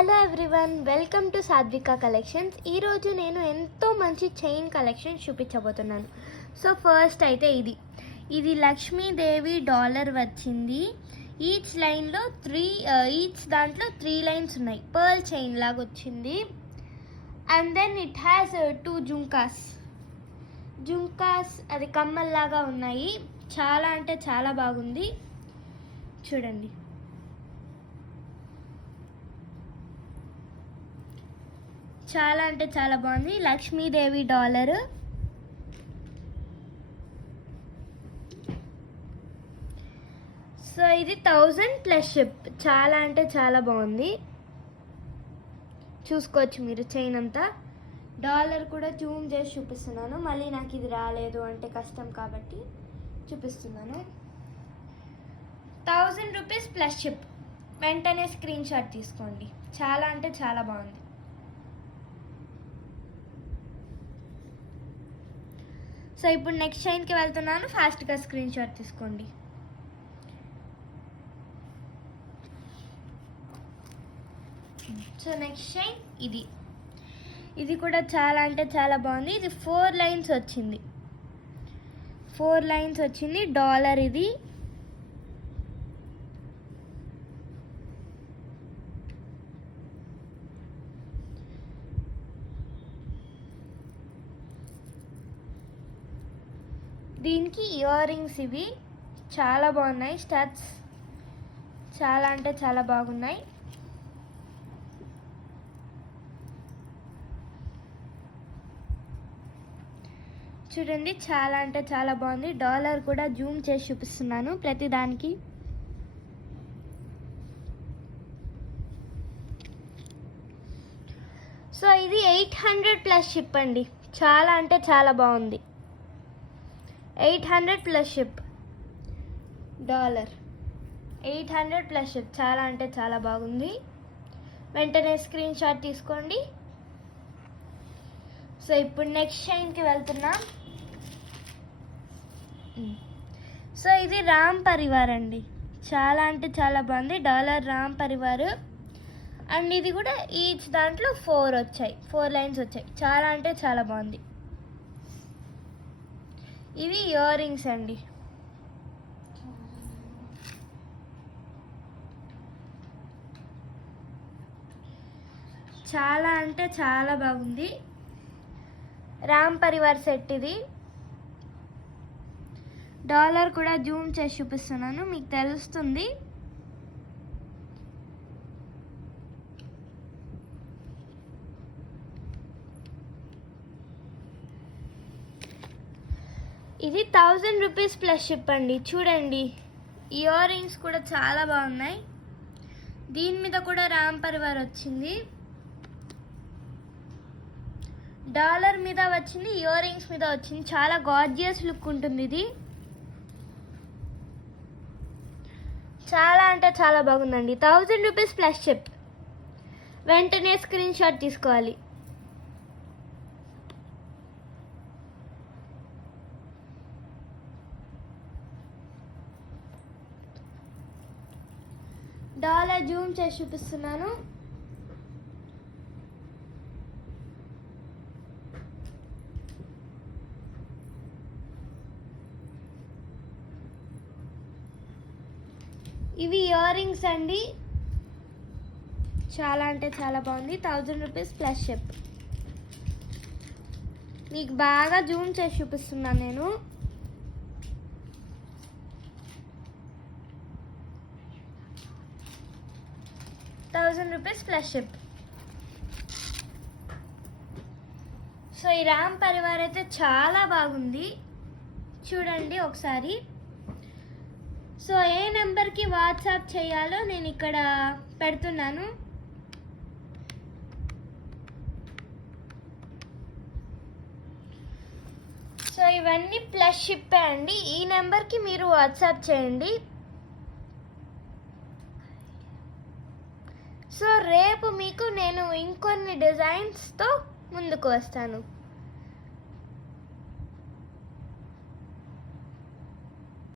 Hello everyone, welcome to Sadvika collections. ఈరోజు నేను ఎంతో మంచి చైన్ కలెక్షన్ చూపించబోతున్నాను. సో ఫస్ట్ అయితే ఇది లక్ష్మీదేవి డాలర్ వచ్చింది. ఈచ్ లైన్లో ఈచ్ దాంట్లో 3 లైన్స్ ఉన్నాయి. పర్ల్ చైన్ లాగా వచ్చింది. And then it has 2 jhumkas అది కమ్మల్లాగా ఉన్నాయి. చాలా అంటే చాలా బాగుంది. చూడండి, చాలా అంటే చాలా బాగుంది. లక్ష్మీదేవి డాలర్. సో ఇది 1000 ప్లస్ షిప్. చాలా అంటే చాలా బాగుంది. చూసుకోవచ్చు మీరు చైన్ అంతా. డాలర్ కూడా జూమ్ చేసి చూపిస్తున్నాను. మళ్ళీ నాకు ఇది రాలేదు అంటే కష్టం కాబట్టి చూపిస్తున్నాను. 1000 రూపీస్ ప్లస్ షిప్. వెంటనే స్క్రీన్ షాట్ తీసుకోండి. చాలా అంటే చాలా బాగుంది. సో ఇప్పుడు నెక్స్ట్ చైన్కి వెళ్తున్నాను. ఫాస్ట్గా స్క్రీన్ షాట్ తీసుకోండి. సో నెక్స్ట్ చైన్ ఇది కూడా చాలా అంటే చాలా బాగుంది. ఇది 4 లైన్స్ వచ్చింది. 4 లైన్స్ వచ్చింది. డాలర్ ఇది. దీనికి ఇయర్ రింగ్స్ ఇవి చాలా బాగున్నాయి. స్టడ్స్ చాలా అంటే చాలా బాగున్నాయి. చూడండి, చాలా అంటే చాలా బాగుంది. డాలర్ కూడా జూమ్ చేసి చూపిస్తున్నాను ప్రతి దానికి. సో ఇది 800 ప్లస్ షిప్ అండి. చాలా అంటే చాలా బాగుంది. 800 plus ship. Dollar 800 plus ship. చాలా అంటే చాలా బాగుంది. వెంటనే స్క్రీన్ షాట్ తీసుకోండి. సో ఇప్పుడు నెక్స్ట్ చైన్కి వెళ్తున్నాం. సో ఇది రామ్ పరివార్ అండి. చాలా అంటే చాలా బాగుంది. డాలర్ రామ్ పరివార్. అండ్ ఇది కూడా ఈచ్ దాంట్లో 4 లైన్స్ వచ్చాయి. చాలా అంటే చాలా బాగుంది. ఇవి ఇయర్ రింగ్స్ అండి. చాలా అంటే చాలా బాగుంది. రామ్ పరివార్ సెట్ ఇది. డాలర్ కూడా జూమ్ చేసి చూపిస్తున్నాను, మీకు తెలుస్తుంది. ఇది 1000 రూపీస్ ప్లస్ షిప్ అండి. చూడండి, ఇయర్ రింగ్స్ కూడా చాలా బాగున్నాయి. దీని మీద కూడా రామ్ పరివార్ వచ్చింది. డాలర్ మీద వచ్చింది, ఇయర్ రింగ్స్ మీద వచ్చింది. చాలా గార్జియస్ లుక్ ఉంటుంది ఇది. చాలా అంటే చాలా బాగుందండి. 1000 రూపీస్ ప్లస్ షిప్. వెంటనే స్క్రీన్ షాట్ తీసుకోవాలి. డాలర్ జూమ్ చేసి చూపిస్తున్నాను. ఇవి ఇయర్ రింగ్స్ అండి. చాలా అంటే చాలా బాగుంది. 1000 రూపీస్ ప్లస్ షిప్. మీకు బాగా జూమ్ చేసి చూపిస్తున్నాను నేను. Rupees plus ship. సో ఈ రామ్ పరివార్ అయితే చాలా బాగుంది. చూడండి ఒకసారి. సో ఏ నెంబర్కి వాట్సాప్ చేయాలో నేను ఇక్కడ పెడుతున్నాను. సో ఇవన్నీ ప్లస్ షిప్పే అండి. ఈ నెంబర్కి మీరు వాట్సాప్ చేయండి. సో రేపు మీకు నేను ఇంకొన్ని డిజైన్స్తో ముందుకు వస్తాను.